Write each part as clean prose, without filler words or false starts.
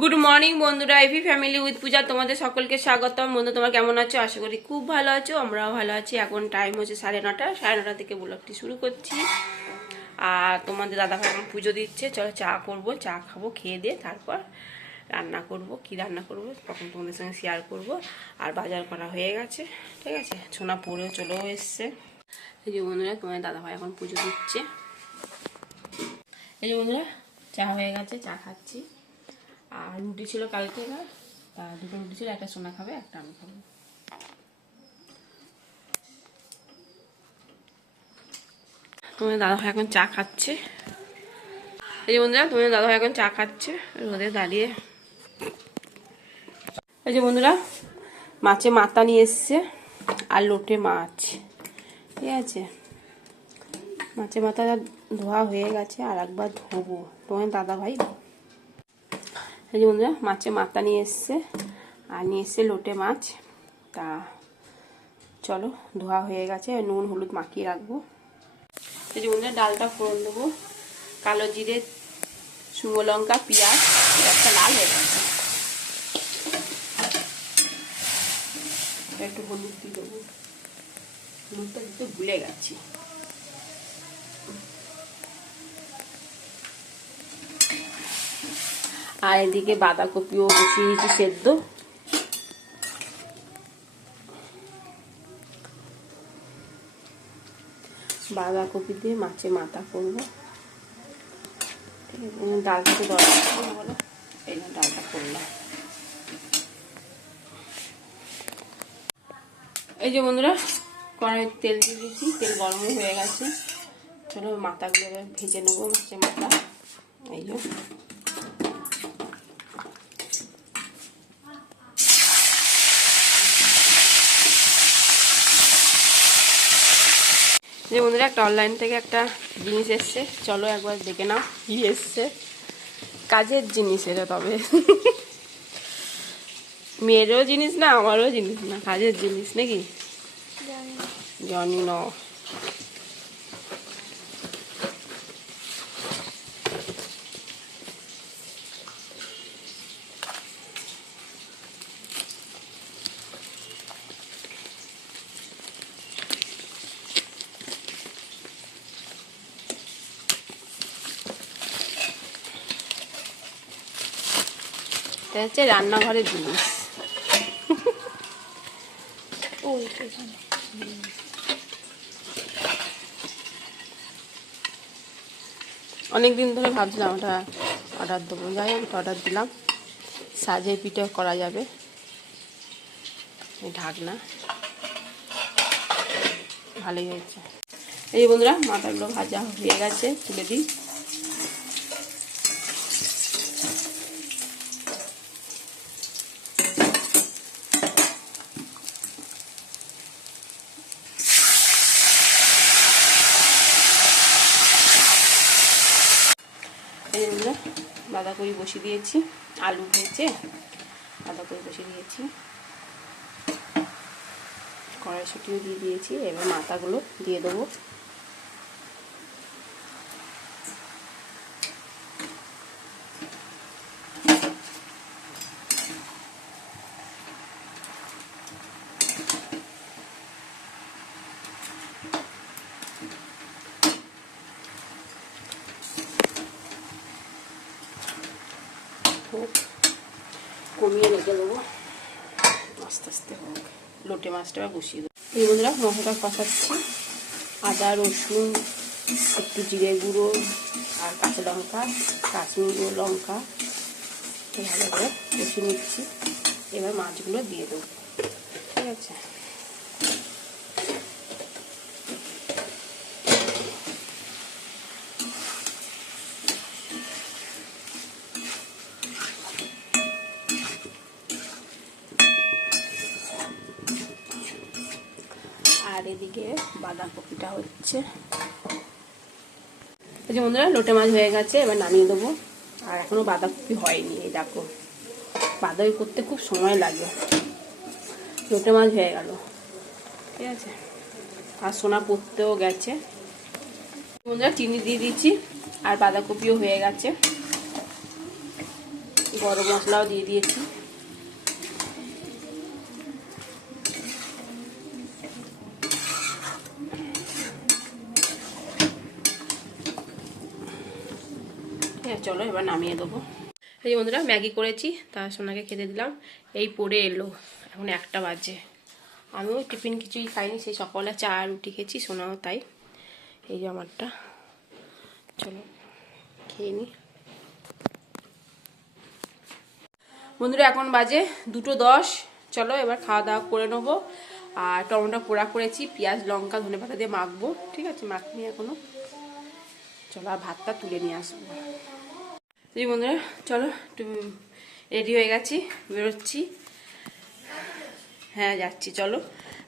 Good morning বন্ধুরা, AV family with পূজা তোমাদের সকলকে স্বাগতম। বন্ধু তোমরা কেমন আছো? আশা করি খুব ভালো আছো, আমরাও ভালো আছি। এখন টাইম হচ্ছে 9:30, 9:30 থেকে ব্লগটি শুরু করছি। আর তোমাদের দাদাভাই এখন পুজো দিচ্ছে। চলো চা করবো, চা খাবো, খেয়ে দিয়ে তারপর রান্না করব। কি রান্না করব তখন তোমাদের সঙ্গে শেয়ার করব। আর বাজার করা হয়ে গেছে, ঠিক আছে। ছোনা পড়েও চলেও এসছে। এই যে বন্ধুরা, তোমাদের দাদাভাই এখন পুজো দিচ্ছে। এই যে বন্ধুরা, চা হয়ে গেছে, চা খাচ্ছি। আর রুটি ছিল কালকে, দুটো রুটি ছিল, একটা সোনা খাবে, একটা আমি খাবো। তোমার দাদাভাই এখন চা খাচ্ছে। এই যে বন্ধুরা, তোমার দাদাভাই এখন চা খাচ্ছে রোদে দাঁড়িয়ে। এই যে বন্ধুরা, মাছে মাথা নিয়ে এসছে আর লোটে মাছ, ঠিক আছে। মাছের মাথা ধোয়া হয়ে গেছে, আর একবার ধোবো। তোমার দাদাভাই এই যে বন্ধুরা, মাছের মাথা নিয়ে এসছে আর নিয়ে এসছে লোটে মাছ। তা চলো, ধোয়া হয়ে গেছে, নুন হলুদ মাখিয়ে রাখবো। এই যে বন্ধুরা, ডালটা ফোড়ন দেবো। কালো জিরে, শুকনো লঙ্কা, পেঁয়াজ, পেঁয়াজটা লাল হয়ে গেছে। একটু হলুদ দিয়ে দেবো, হলুদটা দিতে ভুলে গেছি। আর এদিকে বাঁধাকপিও বসিয়ে দিয়েছি সেদ্ধ। বাঁধাকপি দিয়ে মাছের মাথা করবো। ডালটা তো দরকার বলো, এই জন্য ডালটা করলাম। এই যে বন্ধুরা, কড়াইতে তেল দিয়ে দিয়েছি, তেল গরম হয়ে গেছে। চলো মাথাগুলো ভেজে নেবো, মাছের মাথা। এই যে বন্ধুরা, একটা অনলাইন থেকে একটা জিনিস এসছে, চলো একবার দেখে নাও কি এসছে। কাজের জিনিস এটা, তবে মেয়েরও জিনিস না, আমারও জিনিস না, কাজের জিনিস নাকি জানি না। এটা হচ্ছে রান্নাঘরের জিনিস। অনেকদিন ধরে ভাবছিলাম ওটা অর্ডার দেবো, যাই হোক অর্ডার দিলাম। সাজের পিঠে করা যাবে। ঢাকনা ভালোই হয়েছে। এই বন্ধুরা, মাথাগুলো ভাজা হয়ে গেছে, তুলে দিই। এই বন্ধুরা, বাঁধাকপি বসিয়ে দিয়েছি, আলু ভেজে বাঁধাকপি বসিয়ে দিয়েছি, কড়াইশুঁটিও দিয়ে দিয়েছি। এবার মাথাগুলো দিয়ে দেবো। কমিয়ে রেখে দেবো, আস্তে আস্তে হোক। লোটে মাছটা বসিয়ে দেবো। এই বন্ধুরা, মশলাটা কষাচ্ছি। আদা রসুন, একটু জিরে গুঁড়ো আর কাঁচা লঙ্কা, কাশ্মীরি লঙ্কা ভালো করে কষিয়ে নিচ্ছি। এবার মাছগুলো দিয়ে দেবো, ঠিক আছে। আর এদিকে বাঁধাকপিটা হচ্ছে। এই যে বন্ধুরা, লোটে মাছ হয়ে গেছে, এবার নামিয়ে দেবো। আর এখনো বাঁধাকপি হয়নি, এই দেখো। বাঁধাকপি করতে খুব সময় লাগে। লোটে মাছ হয়ে গেল, ঠিক আছে। আর সোনা পড়তেও গেছে। বন্ধুরা, চিনি দিয়ে দিচ্ছি, আর বাঁধাকপিও হয়ে গেছে। গরম মশলাও দিয়ে দিয়েছি। চলো এবার নামিয়ে দেবো। এই বন্ধুরা ম্যাগি করেছি, তার সোনাকে খেতে দিলাম। এই পড়ে এলো, এখন 1টা বাজে। আমিও টিফিন কিছুই খাইনি, সেই সকালে চা রুটি খেয়েছি, সোনাও তাই। এই যে আমারটা, চলো খেয়ে নি। বন্ধুরা এখন বাজে 2:10, চলো এবার খাওয়া দাওয়া করে নেবো। আর টমেটো পোড়া করেছি, পেঁয়াজ লঙ্কা ধনে পাতা দিয়ে মাখবো, ঠিক আছে, মাখনি এখনো। চলো আর ভাতটা তুলে নিয়ে আসবো। এই বন্ধুরা চলো একটু রেডি হয়ে গেছি, বেরোচ্ছি। হ্যাঁ যাচ্ছি, চলো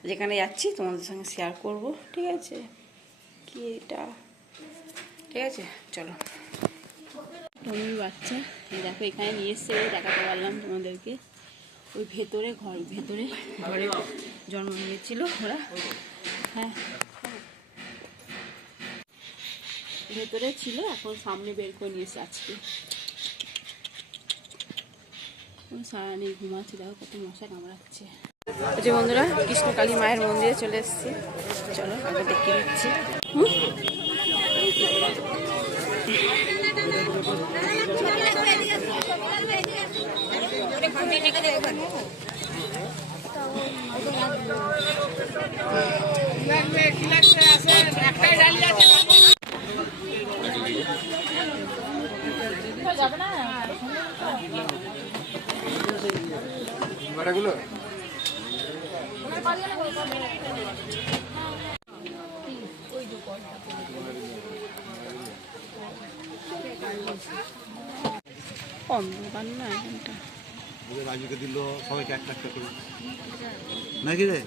যেখানে যাচ্ছি তোমাদের সঙ্গে শেয়ার করব, ঠিক আছে। কি এটা, ঠিক আছে চলো। টমির বাচ্চা দেখো এখানে নিয়ে এসছে, দেখাতে পারলাম তোমাদেরকে। ওই ভেতরে ঘরে জন্ম নিয়েছিল ওরা। হ্যাঁ ভেতরে ছিল, এখন সামনে বের করে নিয়েছে আজকে। সারা নেই, ঘুমাচ্ছে, দেখো কত মশা কামড়াচ্ছে। যে বন্ধুরা কৃষ্ণকালী মায়ের মন্দিরে চলে এসেছি, চলো আগে দেখে দিচ্ছি। অন্ধকার না এখানটা, রাজুকে দিল সবাইকে 1 লাখ টাকা করে নাকি রে?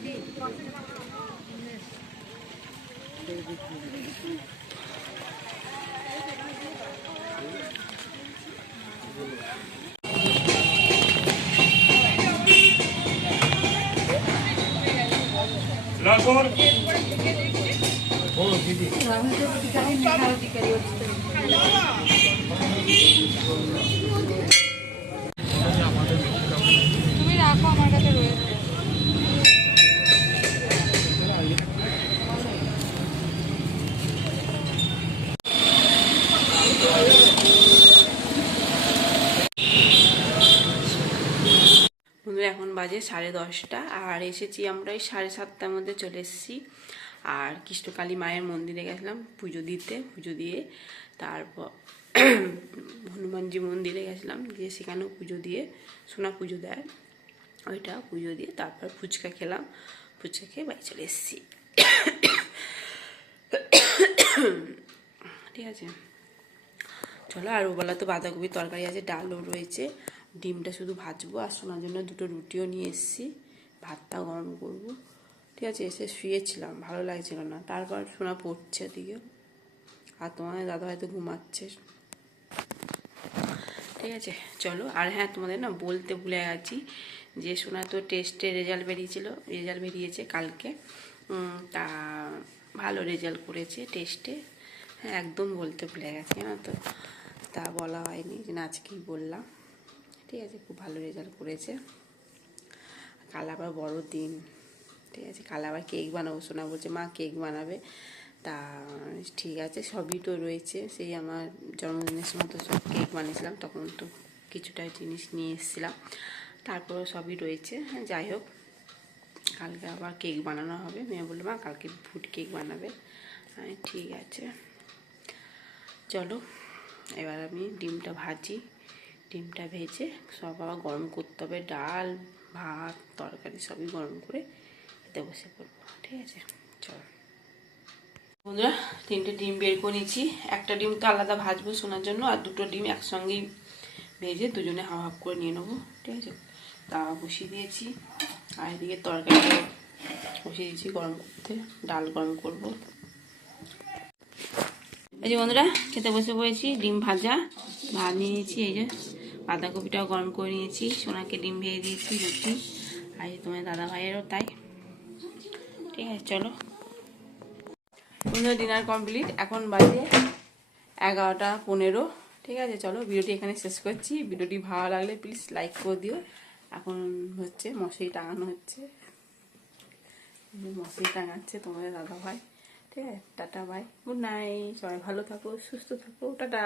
তুমি রাখো, আমার কাছে রয়েছে। বন্ধুরা এখন বাজে 10:30, আর এসেছি আমরা এই 7:30টার মধ্যে চলে এসেছি। আর কৃষ্ণকালী মায়ের মন্দিরে গেছিলাম পুজো দিতে, পুজো দিয়ে তারপর হনুমানজি মন্দিরে গেছিলাম, গিয়ে সেখানেও পুজো দিয়ে, সোনা পুজো দেয়, ওইটা পুজো দিয়ে তারপর ফুচকা খেলাম, ফুচকা খেয়ে বাড়ি চলে এসেছি। ঠিক আছে চলো। আর ওবেলা তো বাঁধাকপির তরকারি আছে, ডালও রয়েছে, ডিমটা শুধু ভাজবো। আর সোনার জন্য 2টো রুটিও নিয়ে এসেছি, ভাতটা গরম করব, ঠিক আছে। এসে শুয়েছিলাম, ভালো লাগছিল না, তারপর সোনা পড়ছে ওদিকে, আর তোমাদের দাদা হয়তো ঘুমাচ্ছে, ঠিক আছে চলো। আর হ্যাঁ তোমাদের না বলতে ভুলে গেছি যে সোনা তো টেস্টের রেজাল্ট বেরিয়েছে কালকে, তা ভালো রেজাল্ট করেছে টেস্টে। হ্যাঁ একদম বলতে ভুলে গেছি না, তো তা বলা হয়নি, যে না আজকেই বললাম, ঠিক আছে। খুব ভালো রেজাল্ট করেছে। কাল আবার বড় দিন, ঠিক আছে, কাল আবার কেক বানাবো। সোনা বলছে মা কেক বানাবে, তা ঠিক আছে, সবই তো রয়েছে, সেই আমার জন্মদিনের সময় তো সব কেক বানিয়েছিলাম, তখন তো কিছুটা জিনিস নিয়ে এসেছিলাম, তারপরেও সবই রয়েছে। হ্যাঁ যাই হোক, কালকে আবার কেক বানানো হবে। মেয়ে বললো মা কালকে ফ্রুট কেক বানাবে, ঠিক আছে চলো। এবার আমি ডিমটা ভাজি, ডিমটা ভেজে সব আবার গরম করতে হবে, ডাল ভাত তরকারি সবই গরম করে খেতে বসে পড়বো, ঠিক আছে চলো। বন্ধুরা 3টে ডিম বের করে নিয়েছি, একটা ডিম তো আলাদা ভাজবো শোনার জন্য, আর 2টো ডিম একসঙ্গেই ভেজে দুজনে হাফ হাফ করে নিয়ে নেবো, ঠিক আছে। তাওয়া বসিয়ে দিয়েছি, আর এদিকে তরকারিটা বসিয়ে দিয়েছি গরম করতে, ডাল গরম করব। এই যে বন্ধুরা খেতে বসে পড়েছি, ডিম ভাজা ভাত নিয়ে নিয়েছি, এই যে বাঁধাকপিটাও গরম করে নিয়েছি, সোনাকে ডিম ভেজে দিয়েছি রুটি, আর তোমার দাদা ভাইয়েরও তাই, ঠিক আছে চলো। বন্ধুরা ডিনার কমপ্লিট, এখন বাজে 11:15, ঠিক আছে, চলো ভিডিওটি এখানে শেষ করছি। ভিডিওটি ভালো লাগলে প্লিজ লাইক করে দিও। এখন হচ্ছে মশারি টাঙানো হচ্ছে, মশারি টাঙাচ্ছে তোমাদের দাদা ভাই। ঠিক আছে, টাটা বাই, গুড নাইট, সবাই ভালো থাকো, সুস্থ থাকো, টাটা।